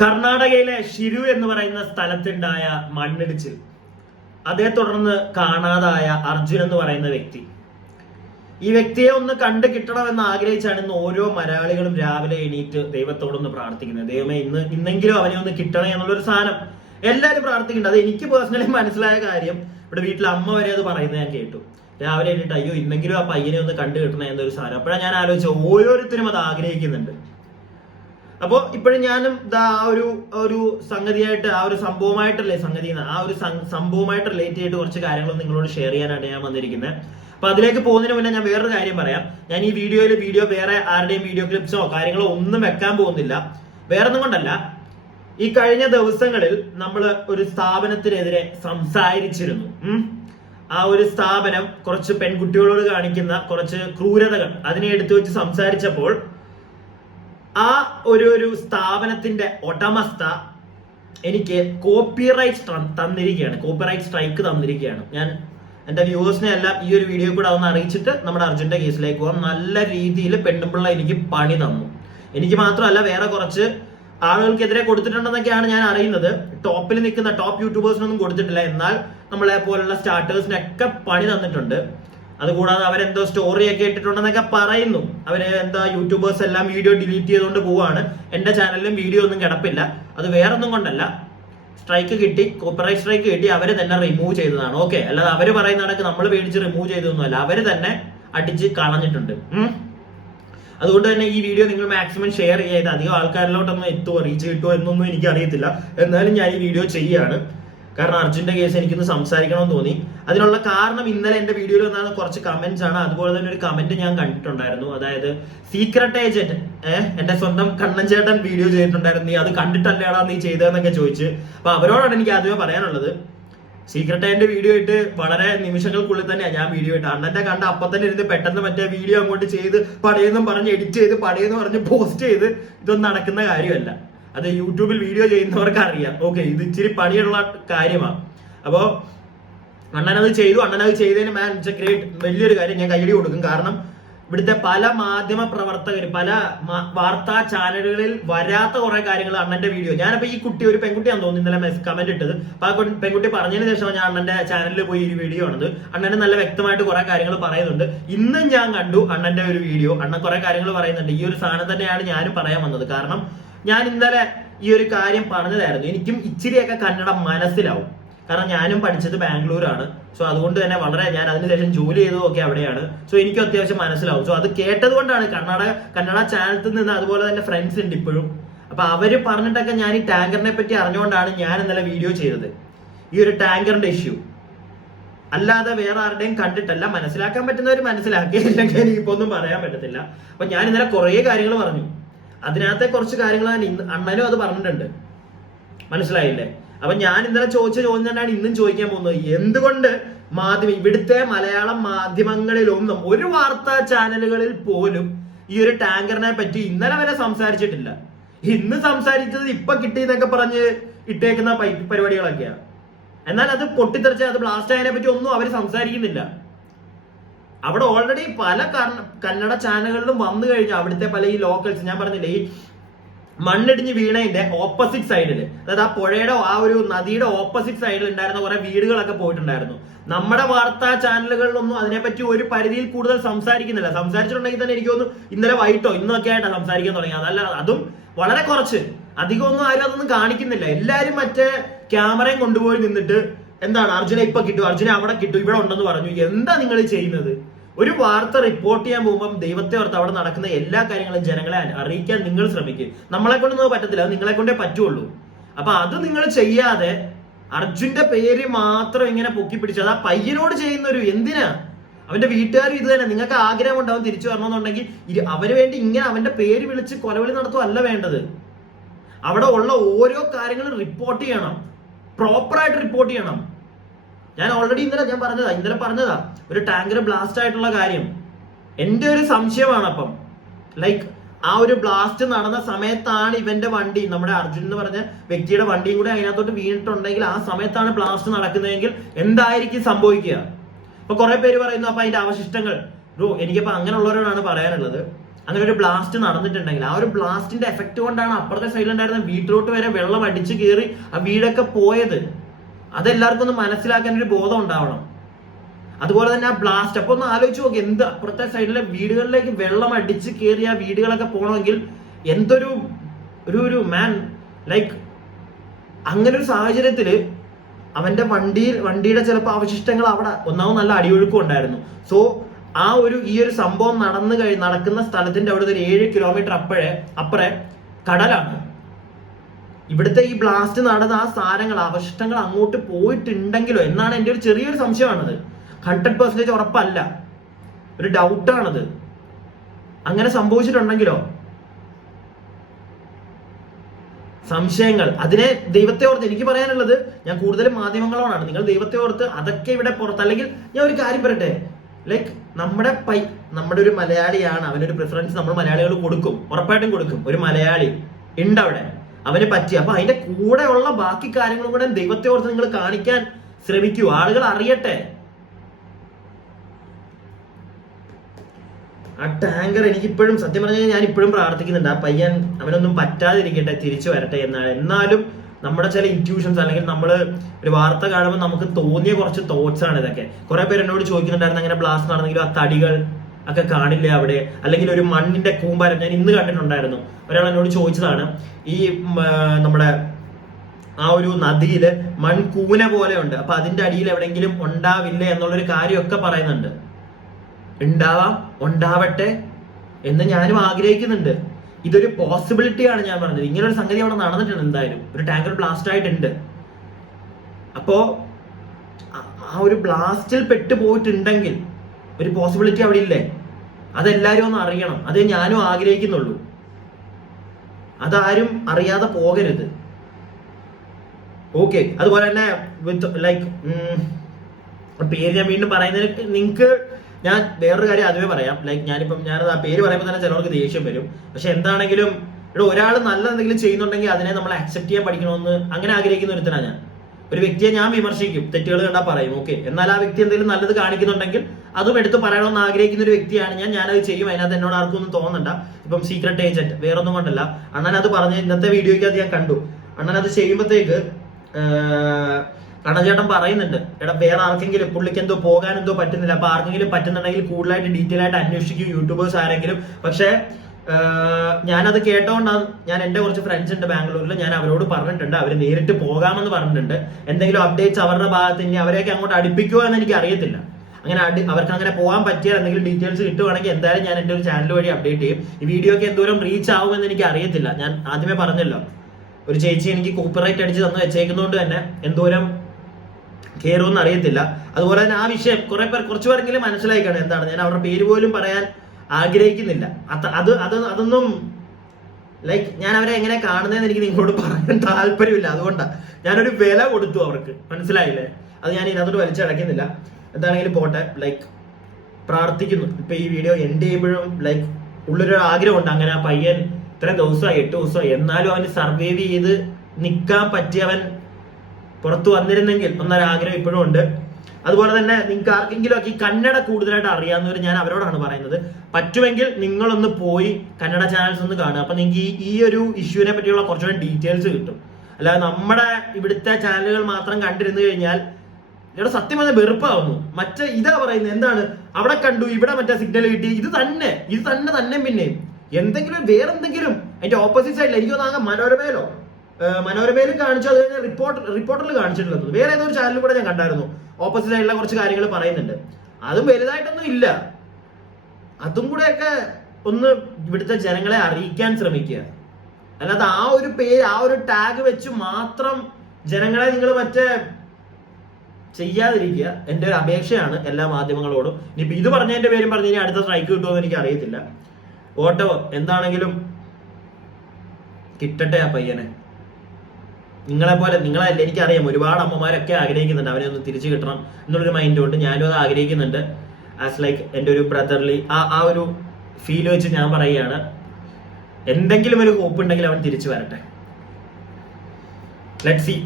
കർണാടകയിലെ ഷിരു എന്ന് പറയുന്ന സ്ഥലത്തുണ്ടായ മണ്ണിടിച്ചിൽ, അതേ തുടർന്ന് കാണാതായ അർജുൻ എന്ന് പറയുന്ന വ്യക്തി. ഈ വ്യക്തിയെ ഒന്ന് കണ്ടു കിട്ടണമെന്ന് ആഗ്രഹിച്ചാണ് ഇന്ന് ഓരോ മലയാളികളും രാവിലെ എണീറ്റ് ദൈവത്തോടൊന്ന് പ്രാർത്ഥിക്കുന്നത്. ദൈവമേ ഇന്നെങ്കിലും അവനെ ഒന്ന് കിട്ടണേ എന്നുള്ളൊരു സാധനം എല്ലാവരും പ്രാർത്ഥിക്കുന്നുണ്ട്. അത് എനിക്ക് പേഴ്സണലി മനസ്സിലായ കാര്യം. ഇവിടെ വീട്ടിൽ അമ്മ വരെ അത് പറയുന്നത് ഞാൻ കേട്ടു. രാവിലെ എണീറ്റ് അയ്യോ ഇന്നെങ്കിലും ആ പയ്യനെ ഒന്ന് കണ്ടു കിട്ടണേ എന്നൊരു സാധനം. അപ്പോഴാണ് ഞാൻ ആലോചിച്ചത് ഓരോരുത്തരും അത് ആഗ്രഹിക്കുന്നുണ്ട്. അപ്പോ ഇപ്പോഴും ഞാനും ഒരു സംഗതിയായിട്ട് ആ ഒരു സംഭവമായിട്ടല്ലേ സംഭവമായിട്ട് റിലേറ്റ് ചെയ്തിട്ട് കുറച്ച് കാര്യങ്ങൾ നിങ്ങളോട് ഷെയർ ചെയ്യാനായിട്ട് ഞാൻ വന്നിരിക്കുന്നത്. അപ്പൊ അതിലേക്ക് പോകുന്നതിന് മുന്നേ ഞാൻ വേറൊരു കാര്യം പറയാം. ഞാൻ ഈ വീഡിയോ വേറെ ആരുടെയും വീഡിയോ ക്ലിപ്സോ കാര്യങ്ങളോ ഒന്നും വെക്കാൻ പോകുന്നില്ല. വേറൊന്നും കൊണ്ടല്ല, ഈ കഴിഞ്ഞ ദിവസങ്ങളിൽ നമ്മൾ ഒരു സ്ഥാപനത്തിനെതിരെ സംസാരിച്ചിരുന്നു. ആ ഒരു സ്ഥാപനം കുറച്ച് പെൺകുട്ടികളോട് കാണിക്കുന്ന കുറച്ച് ക്രൂരതകൾ അതിനെ എടുത്തു വെച്ച് സംസാരിച്ചപ്പോൾ ആ ഒരു സ്ഥാപനത്തിന്റെ ഉടമസ്ഥ എനിക്ക് കോപ്പിറൈറ്റ് സ്ട്രൈക്ക് തന്നിരിക്കുകയാണ്. ഞാൻ എന്റെ വ്യൂവേഴ്സിനെ എല്ലാം ഈ ഒരു വീഡിയോ കൂടെ ഒന്ന് അറിയിച്ചിട്ട് നമ്മുടെ അർജുന്റെ കേസിലേക്ക് പോകാം. നല്ല രീതിയിൽ പെണ്ണുപിള്ള എനിക്ക് പണി തന്നു. എനിക്ക് മാത്രമല്ല വേറെ കുറച്ച് ആളുകൾക്കെതിരെ കൊടുത്തിട്ടുണ്ടെന്നൊക്കെയാണ് ഞാൻ അറിയുന്നത്. ടോപ്പിൽ നിൽക്കുന്ന ടോപ്പ് യൂട്യൂബേഴ്സിനൊന്നും കൊടുത്തിട്ടില്ല, എന്നാൽ നമ്മളെ പോലുള്ള സ്റ്റാർട്ടേഴ്സിനൊക്കെ പണി തന്നിട്ടുണ്ട്. അതുകൂടാതെ അവരെന്തോ സ്റ്റോറിയൊക്കെ ഇട്ടിട്ടുണ്ടെന്നൊക്കെ പറയുന്നു. അവര് യൂട്യൂബേഴ്സ് എല്ലാം വീഡിയോ ഡിലീറ്റ് ചെയ്തുകൊണ്ട് പോവാണ്. എന്റെ ചാനലിലും വീഡിയോ ഒന്നും കിടപ്പില്ല. അത് വേറൊന്നും കൊണ്ടല്ല, കോപ്പിറൈറ്റ് സ്ട്രൈക്ക് കിട്ടി അവര് തന്നെ റിമൂവ് ചെയ്തതാണ്. ഓക്കെ, അല്ലാതെ അവര് പറയുന്ന കണക്ക് നമ്മൾ പേടിച്ച് റിമൂവ് ചെയ്തൊന്നുമല്ല, അവര് തന്നെ അടിച്ച് കളഞ്ഞിട്ടുണ്ട്. അതുകൊണ്ട് തന്നെ ഈ വീഡിയോ നിങ്ങൾ മാക്സിമം ഷെയർ ചെയ്ത് അധികം ആൾക്കാരിലോട്ടൊന്നും റീച്ച് കിട്ടുമോ എന്നൊന്നും എനിക്ക് അറിയത്തില്ല. എന്നാലും ഞാൻ ഈ വീഡിയോ ചെയ്യാണ്. കാരണം അർജുന്റെ കേസ് എനിക്കൊന്ന് സംസാരിക്കണമെന്ന് തോന്നി. അതിനുള്ള കാരണം ഇന്നലെ എന്റെ വീഡിയോയിൽ വന്ന കുറച്ച് കമന്റ്സ് ആണ്. അതുപോലെ തന്നെ ഒരു കമന്റ് ഞാൻ കണ്ടിട്ടുണ്ടായിരുന്നു. അതായത് സീക്രട്ട് ഏജന്റ് എന്റെ സ്വന്തം കണ്ണൻ ചേട്ടൻ വീഡിയോ ചെയ്തിട്ടുണ്ടായിരുന്നു, നീ അത് കണ്ടിട്ടല്ലേടാ നീ ചെയ്തതെന്നൊക്കെ ചോദിച്ച്. അപ്പൊ അവരോടാണ് എനിക്ക് ആദ്യമേ പറയാനുള്ളത്, സീക്രട്ട് ഏജന്റ് വീഡിയോ ഇട്ട് വളരെ നിമിഷങ്ങൾക്കുള്ളിൽ തന്നെയാണ് ഞാൻ വീഡിയോ ഇട്ട് അണ്ണന്റെ കണ്ട അപ്പൊ തന്നെ ഇരുന്ന് പെട്ടെന്ന് മറ്റേ വീഡിയോ അങ്ങോട്ട് ചെയ്ത് പടയെന്നും പറഞ്ഞ് എഡിറ്റ് ചെയ്ത് പടയെന്ന് പറഞ്ഞ് പോസ്റ്റ് ചെയ്ത് ഇതൊന്നും നടക്കുന്ന കാര്യമല്ല. അത് യൂട്യൂബിൽ വീഡിയോ ചെയ്യുന്നവർക്ക് അറിയാം. ഓക്കെ, ഇത് ഇച്ചിരി പണിയുള്ള കാര്യമാണ്. അപ്പോ അണ്ണനത് ചെയ്തതിന് മാൻ ഇറ്റ്സ് എ ഗ്രേറ്റ്, വലിയൊരു കാര്യം, ഞാൻ കൈയടി കൊടുക്കും. കാരണം ഇവിടുത്തെ പല മാധ്യമ പ്രവർത്തകർ, പല വാർത്താ ചാനലുകളിൽ വരാത്ത കുറെ കാര്യങ്ങൾ അണ്ണന്റെ വീഡിയോ. ഞാനപ്പോ ഈ ഒരു പെൺകുട്ടിയാന്ന് തോന്നുന്നു ഇന്നലെ കമന്റ് ഇട്ടത്. അപ്പൊ ആ പെൺകുട്ടി പറഞ്ഞതിന് ശേഷം ഞാൻ അണ്ണന്റെ ചാനലിൽ പോയി ഈ വീഡിയോ ആണത്. അണ്ണന് നല്ല വ്യക്തമായിട്ട് കുറെ കാര്യങ്ങൾ പറയുന്നുണ്ട്. ഇന്നും ഞാൻ കണ്ടു അണ്ണന്റെ ഒരു വീഡിയോ. അണ്ണൻ കുറെ കാര്യങ്ങൾ പറയുന്നുണ്ട്. ഈ ഒരു സാധനം തന്നെയാണ് ഞാനും പറയാൻ വന്നത്. കാരണം ഞാൻ ഇന്നലെ ഈ ഒരു കാര്യം പറഞ്ഞതായിരുന്നു. എനിക്കും ഇച്ചിരിയൊക്കെ കന്നഡ മനസ്സിലാവും. കാരണം ഞാനും പഠിച്ചത് ബാംഗ്ലൂരാണ്. സോ അതുകൊണ്ട് തന്നെ ഞാൻ അതിനുശേഷം ജോലി ചെയ്തതൊക്കെ അവിടെയാണ്. സോ എനിക്ക് അത്യാവശ്യം മനസ്സിലാവും. സോ അത് കേട്ടത് കൊണ്ടാണ് കന്നഡ ചാനലിൽ നിന്ന് അതുപോലെ തന്നെ ഫ്രണ്ട്സ് ഉണ്ട് ഇപ്പോഴും. അപ്പൊ അവര് പറഞ്ഞിട്ടൊക്കെ ഞാൻ ഈ ടാങ്കറിനെ പറ്റി അറിഞ്ഞുകൊണ്ടാണ് ഞാൻ ഇന്നലെ വീഡിയോ ചെയ്തത്. ഈ ഒരു ടാങ്കറിന്റെ ഇഷ്യൂ അല്ലാതെ വേറെ ആരുടെയും കണ്ടിട്ടല്ല. മനസ്സിലാക്കാൻ പറ്റുന്നവർ മനസ്സിലാക്കി, ഇല്ലെങ്കിൽ എനിക്കിപ്പോ ഒന്നും പറയാൻ പറ്റത്തില്ല. അപ്പൊ ഞാൻ ഇന്നലെ കുറെ കാര്യങ്ങൾ പറഞ്ഞു. അതിനകത്തെ കുറച്ച് കാര്യങ്ങൾ അണ്ണനും അത് പറഞ്ഞിട്ടുണ്ട്. മനസ്സിലായില്ലേ? അപ്പൊ ഞാൻ ഇന്നലെ ചോദിച്ച ചോദ്യം തന്നെയാണ് ഇന്നും ചോദിക്കാൻ പോകുന്നത്. എന്തുകൊണ്ട് ഇവിടുത്തെ മലയാളം മാധ്യമങ്ങളിലൊന്നും ഒരു വാർത്താ ചാനലുകളിൽ പോലും ഈ ഒരു ടാങ്കറിനെ പറ്റി ഇന്നലെ വരെ സംസാരിച്ചിട്ടില്ല. ഇന്ന് സംസാരിച്ചത് ഇപ്പൊ കിട്ടിയെന്നൊക്കെ പറഞ്ഞ് ഇട്ടേക്കുന്ന പരിപാടികളൊക്കെയാണ്. എന്നാൽ അത് പൊട്ടിത്തെറിച്ച് അത് ബ്ലാസ്റ്റ് ആയതിനെ പറ്റി ഒന്നും അവർ സംസാരിക്കുന്നില്ല. അവിടെ ഓൾറെഡി പല കന്നഡ ചാനലുകളിലും വന്നു കഴിഞ്ഞാൽ അവിടുത്തെ പല ഈ ലോക്കൽസ്, ഞാൻ പറഞ്ഞില്ലേ, ഈ മണ്ണിടിഞ്ഞ് വീണതിന്റെ ഓപ്പോസിറ്റ് സൈഡിൽ, അതായത് ആ പുഴയുടെ ആ ഒരു നദിയുടെ ഓപ്പോസിറ്റ് സൈഡിൽ ഉണ്ടായിരുന്ന കുറെ വീടുകളൊക്കെ പോയിട്ടുണ്ടായിരുന്നു. നമ്മുടെ വാർത്താ ചാനലുകളിലൊന്നും അതിനെപ്പറ്റി ഒരു പരിധിയിൽ കൂടുതൽ സംസാരിക്കുന്നില്ല. സംസാരിച്ചിട്ടുണ്ടെങ്കിൽ തന്നെ എനിക്ക് തോന്നുന്നു ഇന്നലെ വൈകിട്ടോ ഇന്നൊക്കെ ആയിട്ടാണ് സംസാരിക്കാൻ തുടങ്ങി. അതല്ല, അതും വളരെ കുറച്ച്, അധികമൊന്നും ആരും അതൊന്നും കാണിക്കുന്നില്ല. എല്ലാരും മറ്റേ ക്യാമറയും കൊണ്ടുപോയി നിന്നിട്ട് എന്താണ് അർജുനെ ഇപ്പൊ കിട്ടും, അർജുനെ അവിടെ കിട്ടും, ഇവിടെ ഉണ്ടെന്ന് പറഞ്ഞു. എന്താ നിങ്ങൾ ചെയ്യുന്നത്? ഒരു വാർത്ത റിപ്പോർട്ട് ചെയ്യാൻ പോകുമ്പോൾ ദൈവത്തെ ഓർത്ത് അവിടെ നടക്കുന്ന എല്ലാ കാര്യങ്ങളും ജനങ്ങളെ അറിയിക്കാൻ നിങ്ങൾ ശ്രമിക്കുക. നമ്മളെ കൊണ്ടൊന്നും പറ്റത്തില്ല, അത് നിങ്ങളെ കൊണ്ടേ പറ്റുള്ളൂ. അപ്പൊ അത് നിങ്ങൾ ചെയ്യാതെ അർജുന്റെ പേര് മാത്രം ഇങ്ങനെ പൊക്കി പിടിച്ചത് ആ പയ്യനോട് ചെയ്യുന്നൊരു എന്തിനാ? അവന്റെ വീട്ടുകാരും ഇത് തന്നെ. നിങ്ങൾക്ക് ആഗ്രഹം ഉണ്ടാവും തിരിച്ചു വരണമെന്നുണ്ടെങ്കിൽ അവന് വേണ്ടി ഇങ്ങനെ അവന്റെ പേര് വിളിച്ച് കൊലവിളി നടത്തുകയല്ല വേണ്ടത്. അവിടെ ഉള്ള ഓരോ കാര്യങ്ങളും റിപ്പോർട്ട് ചെയ്യണം, പ്രോപ്പറായിട്ട് റിപ്പോർട്ട് ചെയ്യണം. ഞാൻ ഓൾറെഡി ഇന്നലെ പറഞ്ഞതാ ഒരു ടാങ്കർ ബ്ലാസ്റ്റ് ആയിട്ടുള്ള കാര്യം. എന്റെ ഒരു സംശയമാണ്. അപ്പം ആ ഒരു ബ്ലാസ്റ്റ് നടന്ന സമയത്താണ് ഇവന്റെ വണ്ടി, നമ്മുടെ അർജുൻ എന്ന് പറഞ്ഞ വ്യക്തിയുടെ വണ്ടിയും കൂടെ അതിനകത്തോട്ട് വീണിട്ടുണ്ടെങ്കിൽ ആ സമയത്താണ് ബ്ലാസ്റ്റ് നടക്കുന്നതെങ്കിൽ എന്തായിരിക്കും സംഭവിക്കുക? അപ്പൊ കുറെ പേര് പറയുന്നു അപ്പൊ അതിന്റെ അവശിഷ്ടങ്ങൾ. എനിക്കപ്പോ അങ്ങനെയുള്ളവരോടാണ് പറയാനുള്ളത്, അങ്ങനെ ഒരു ബ്ലാസ്റ്റ് നടന്നിട്ടുണ്ടെങ്കിൽ ആ ഒരു ബ്ലാസ്റ്റിന്റെ എഫക്ട് കൊണ്ടാണ് അപ്പുറത്തെ സൈഡിലുണ്ടായിരുന്ന വീട്ടിലോട്ട് വരെ വെള്ളം അടിച്ചു കയറി ആ വീടൊക്കെ പോയത്. അതെല്ലാവർക്കും ഒന്ന് മനസ്സിലാക്കാൻ ഒരു ബോധം ഉണ്ടാവണം. അതുപോലെ തന്നെ ആ ബ്ലാസ്റ്റ്, അപ്പൊ ഒന്ന് ആലോചിച്ച് നോക്കി, എന്ത് അപ്പുറത്തെ സൈഡിലെ വീടുകളിലേക്ക് വെള്ളം അടിച്ച് കയറി ആ വീടുകളൊക്കെ പോകണമെങ്കിൽ എന്തൊരു ഒരു മാൻ ലൈക്ക് അങ്ങനെ ഒരു സാഹചര്യത്തില് അവന്റെ വണ്ടിയുടെ ചിലപ്പോൾ അവശിഷ്ടങ്ങൾ അവിടെ ഒന്നാമത് നല്ല അടിയൊഴുക്കും ഉണ്ടായിരുന്നു. സോ ഈ ഒരു സംഭവം നടക്കുന്ന സ്ഥലത്തിന്റെ അവിടെ ഒരു 7 കിലോമീറ്റർ അപ്പുറേ കടലാണ്. ഇവിടുത്തെ ഈ ബ്ലാസ്റ്റ് നടന്ന ആ സാധനങ്ങൾ അവശിഷ്ടങ്ങൾ അങ്ങോട്ട് പോയിട്ടുണ്ടെങ്കിലോ എന്നാണ് എൻ്റെ ഒരു ചെറിയൊരു സംശയമാണത്. 100% ഉറപ്പല്ല, ഒരു ഡൗട്ടാണത്. അങ്ങനെ സംഭവിച്ചിട്ടുണ്ടെങ്കിലോ സംശയങ്ങൾ, അതിനെ ദൈവത്തെ ഓർത്ത് എനിക്ക് പറയാനുള്ളത്, ഞാൻ കൂടുതലും മാധ്യമങ്ങളോടാണ്, നിങ്ങൾ ദൈവത്തെ ഓർത്ത് അതൊക്കെ ഇവിടെ പുറത്ത്. അല്ലെങ്കിൽ ഞാൻ ഒരു കാര്യം പറയട്ടെ, ലൈക്ക് നമ്മുടെ ഒരു മലയാളിയാണ്, അവനൊരു പ്രിഫറൻസ് നമ്മൾ മലയാളികൾ കൊടുക്കും, ഉറപ്പായിട്ടും കൊടുക്കും. ഒരു മലയാളി ഉണ്ട് അവിടെ, അവന് പറ്റി. അപ്പൊ അതിന്റെ കൂടെ ഉള്ള ബാക്കി കാര്യങ്ങളും കൂടെ ദൈവത്തെ ഓർത്ത് നിങ്ങൾ കാണിക്കാൻ ശ്രമിക്കൂ, ആളുകൾ അറിയട്ടെ. ആ ടാങ്കർ എനിക്ക് ഇപ്പോഴും സത്യം പറഞ്ഞാൽ ഞാൻ ഇപ്പോഴും പ്രാർത്ഥിക്കുന്നുണ്ട്, ആ പയ്യൻ അവനൊന്നും പറ്റാതിരിക്കട്ടെ, തിരിച്ചു വരട്ടെ എന്നാണ്. എന്നാലും നമ്മുടെ ചില ഇൻറ്റ്യൂഷൻസ്, അല്ലെങ്കിൽ നമ്മൾ ഒരു വാർത്ത കാണുമ്പോൾ നമുക്ക് തോന്നിയ കുറച്ച് തോട്ട്സ് ആണ് ഇതൊക്കെ. കുറെ പേര് എന്നോട് ചോദിക്കുന്നുണ്ടായിരുന്നു, അങ്ങനെ ബ്ലാസ്റ്റ് നടന്നെങ്കിലും ആ തടികൾ ഒക്കെ കാണില്ലേ അവിടെ, അല്ലെങ്കിൽ ഒരു മണ്ണിന്റെ കൂമ്പാരം ഞാൻ ഇന്ന് കണ്ടിട്ടുണ്ടായിരുന്നു. ഒരാൾ എന്നോട് ചോദിച്ചതാണ്, ഈ നമ്മുടെ ആ ഒരു നദിയില് മൺകൂന പോലെ ഉണ്ട്, അപ്പൊ അതിന്റെ അടിയിൽ എവിടെയെങ്കിലും ഉണ്ടാവില്ലേ എന്നുള്ളൊരു കാര്യമൊക്കെ പറയുന്നുണ്ട്. ഉണ്ടാവാം, ഉണ്ടാവട്ടെ എന്ന് ഞാനും ആഗ്രഹിക്കുന്നുണ്ട്. ഇതൊരു പോസിബിലിറ്റിയാണ് ഞാൻ പറഞ്ഞത്. ഇങ്ങനൊരു സംഗതി അവിടെ നടന്നിട്ടുണ്ട്, എന്തായാലും ഒരു ടാങ്കർ ബ്ലാസ്റ്റ് ആയിട്ടുണ്ട്. അപ്പോ ആ ഒരു ബ്ലാസ്റ്റിൽ പെട്ടുപോയിട്ടുണ്ടെങ്കിൽ ഒരു പോസിബിലിറ്റി അവിടെ ഇല്ലേ, അതെല്ലാരും ഒന്ന് അറിയണം. അതേ ഞാനും ആഗ്രഹിക്കുന്നുള്ളൂ. അതാരും അറിയാതെ പോകരുത്. ഓക്കെ, അതുപോലെ തന്നെ ലൈക്ക് പേര് ഞാൻ വീണ്ടും പറയുന്നതിന് നിങ്ങൾക്ക് ഞാൻ വേറൊരു കാര്യം ആദ്യമേ പറയാം. ലൈക്ക് ഞാനത് ആ പേര് പറയുമ്പോൾ തന്നെ ചിലർക്ക് ദേഷ്യം വരും. പക്ഷെ എന്താണെങ്കിലും ഇവിടെ ഒരാൾ നല്ല എന്തെങ്കിലും ചെയ്യുന്നുണ്ടെങ്കിൽ അതിനെ നമ്മൾ അക്സെപ്റ്റ് ചെയ്യാൻ പഠിക്കണമെന്ന് അങ്ങനെ ആഗ്രഹിക്കുന്ന ഒരുത്തനാണ് ഞാൻ. ഒരു വ്യക്തിയെ ഞാൻ വിമർശിക്കും, തെറ്റുകൾ കണ്ടാൽ പറയും, ഓക്കെ. എന്നാൽ ആ വ്യക്തി എന്തെങ്കിലും നല്ലത് കാണിക്കുന്നുണ്ടെങ്കിൽ അതും എടുത്ത് പറയണമെന്ന് ആഗ്രഹിക്കുന്ന ഒരു വ്യക്തിയാണ് ഞാൻ. ഞാനത് ചെയ്യും, അതിനകത്ത് എന്നോട് ആർക്കും ഒന്നും തോന്നണ്ട. ഇപ്പം സീക്രട്ട് ഏജന്റ് വേറൊന്നും കൊണ്ടല്ല, അണ്ണൻ അത് പറഞ്ഞ് ഇന്നത്തെ വീഡിയോയ്ക്ക് അത് ഞാൻ കണ്ടു. അണ്ണൻ അത് ചെയ്യുമ്പോഴത്തേക്ക് കണ്ണചേട്ടൻ പറയുന്നുണ്ട്, എടാ വേറെ ആർക്കെങ്കിലും പുള്ളിക്ക് എന്തോ പോകാൻ എന്തോ പറ്റുന്നില്ല, അപ്പൊ ആർക്കെങ്കിലും പറ്റുന്നുണ്ടെങ്കിൽ കൂടുതലായിട്ട് ഡീറ്റെയിൽ ആയിട്ട് അന്വേഷിക്കും, യൂട്യൂബേഴ്സ് ആരെങ്കിലും. പക്ഷെ ഞാനത് കേട്ടോണ്ടാണ്, ഞാൻ എന്റെ കുറച്ച് ഫ്രണ്ട്സ് ഉണ്ട് ബാംഗ്ലൂരിൽ, ഞാൻ അവരോട് പറഞ്ഞിട്ടുണ്ട്, അവർ നേരിട്ട് പോകാമെന്ന് പറഞ്ഞിട്ടുണ്ട്. എന്തെങ്കിലും അപ്ഡേറ്റ്സ് അവരുടെ ഭാഗത്ത് ഇനി അവരെയൊക്കെ അങ്ങോട്ട് അടുപ്പിക്കുമോ എന്ന് എനിക്ക് അറിയത്തില്ല. അങ്ങനെ അവർക്ക് അങ്ങനെ പോകാൻ പറ്റിയ എന്തെങ്കിലും ഡീറ്റെയിൽസ് കിട്ടുവാണെങ്കിൽ എന്തായാലും ഞാൻ എൻ്റെ ഒരു ചാനൽ വഴി അപ്ഡേറ്റ് ചെയ്യും. ഈ വീഡിയോ ഒക്കെ എന്തോരം റീച്ച് ആവുമെന്ന് എനിക്ക് അറിയത്തില്ല. ഞാൻ ആദ്യമേ പറഞ്ഞല്ലോ, ഒരു ചേച്ചി എനിക്ക് കോപ്പിറൈറ്റ് അടിച്ച് തന്നു വെച്ചേക്കുന്നതുകൊണ്ട് തന്നെ എന്തോരം കയറുമെന്ന് അറിയത്തില്ല. അതുപോലെ തന്നെ ആ വിഷയം കുറച്ചു പേരെങ്കിലും മനസ്സിലായി കാണും എന്താണ്. ഞാൻ അവരുടെ പേര് പോലും പറയാൻ ആഗ്രഹിക്കുന്നില്ല. അതൊന്നും ലൈക്ക് ഞാൻ അവരെ എങ്ങനെ കാണുന്നതെന്ന് എനിക്ക് നിങ്ങളോട് പറയാൻ താല്പര്യമില്ല. അതുകൊണ്ടാണ് ഞാനൊരു വില കൊടുത്തു അവർക്ക്, മനസ്സിലായില്ലേ? അത് ഞാൻ ഇതിനകത്തോട്ട് വലിച്ചടക്കുന്നില്ല. എന്താണെങ്കിലും പോട്ടെ. ലൈക്ക് പ്രാർത്ഥിക്കുന്നു. ഇപ്പൊ ഈ വീഡിയോ എൻഡ് ചെയ്യുമ്പോഴും ലൈക്ക് ഉള്ളൊരു ആഗ്രഹമുണ്ട്, അങ്ങനെ ആ പയ്യൻ ഇത്രയും ദിവസമായി, 8 ദിവസമായി, എന്നാലും അവന് സർവൈവ് ചെയ്ത് നിൽക്കാൻ പറ്റിയവൻ പുറത്തു വന്നിരുന്നെങ്കിൽ എന്നൊരാഗ്രഹം ഇപ്പോഴും ഉണ്ട്. അതുപോലെ തന്നെ നിങ്ങൾക്ക് ആർക്കെങ്കിലും ഒക്കെ ഈ കന്നഡ കൂടുതലായിട്ട് അറിയാവുന്നവർ, ഞാൻ അവരോടാണ് പറയുന്നത്, പറ്റുമെങ്കിൽ നിങ്ങളൊന്ന് പോയി കന്നഡ ചാനൽസ് ഒന്ന് കാണുക. അപ്പൊ നിങ്ങൾക്ക് ഈ ഒരു ഇഷ്യൂവിനെ പറ്റിയുള്ള കുറച്ചുകൂടെ ഡീറ്റെയിൽസ് കിട്ടും. അല്ലാതെ നമ്മുടെ ഇവിടുത്തെ ചാനലുകൾ മാത്രം കണ്ടിരുന്നു കഴിഞ്ഞാൽ ഇവിടെ സത്യം പറഞ്ഞാൽ വെറുപ്പാവുന്നു. ഇതാ പറയുന്നത്, എന്താണ് അവിടെ കണ്ടു, ഇവിടെ മറ്റേ സിഗ്നൽ കിട്ടി, ഇത് തന്നെ പിന്നെയും എന്തെങ്കിലും വേറെന്തെങ്കിലും അതിന്റെ ഓപ്പോസിറ്റ് സൈഡിൽ എനിക്ക് തോന്നാൻ മനോരമയിൽ കാണിച്ചു, അത് കഴിഞ്ഞാൽ റിപ്പോർട്ടറിൽ കാണിച്ചിട്ടുള്ളത്. വേറെ ഏതൊരു ചാനലിൽ കൂടെ ഞാൻ കണ്ടായിരുന്നു, ഓപ്പോസിറ്റ് സൈഡിലെ കുറച്ച് കാര്യങ്ങൾ പറയുന്നുണ്ട്. അതും വലുതായിട്ടൊന്നും ഇല്ല. അതും കൂടെയൊക്കെ ഒന്ന് ഇവിടുത്തെ ജനങ്ങളെ അറിയിക്കാൻ ശ്രമിക്കുക. അല്ലാതെ ആ ഒരു പേര്, ആ ഒരു ടാഗ് വെച്ച് മാത്രം ജനങ്ങളെ നിങ്ങൾ ചെയ്യാതിരിക്കുക. എൻ്റെ ഒരു അപേക്ഷയാണ് എല്ലാ മാധ്യമങ്ങളോടും. ഇനിയിപ്പോ ഇത് പറഞ്ഞതിന്റെ പേരും പറഞ്ഞ് ഇനി അടുത്ത സ്ട്രൈക്ക് കിട്ടുമോ എന്ന് എനിക്ക് അറിയത്തില്ല. ഓട്ടോ എന്താണെങ്കിലും കിട്ടട്ടെ ആ പയ്യനെ. നിങ്ങളല്ല, എനിക്കറിയാം ഒരുപാട് അമ്മമാരൊക്കെ ആഗ്രഹിക്കുന്നുണ്ട് അവനെ ഒന്ന് തിരിച്ചു കിട്ടണം എന്നുള്ളൊരു മൈൻഡ് കൊണ്ട് ഞാനും അത് ആഗ്രഹിക്കുന്നുണ്ട്. ആസ് ലൈക്ക് എൻ്റെ ഒരു ബ്രദർലി ആ ഒരു ഫീൽ വെച്ച് ഞാൻ പറയുകയാണ്, എന്തെങ്കിലും ഒരു ഹോപ്പ് ഉണ്ടെങ്കിൽ അവൻ തിരിച്ചു വരട്ടെ. Let's see.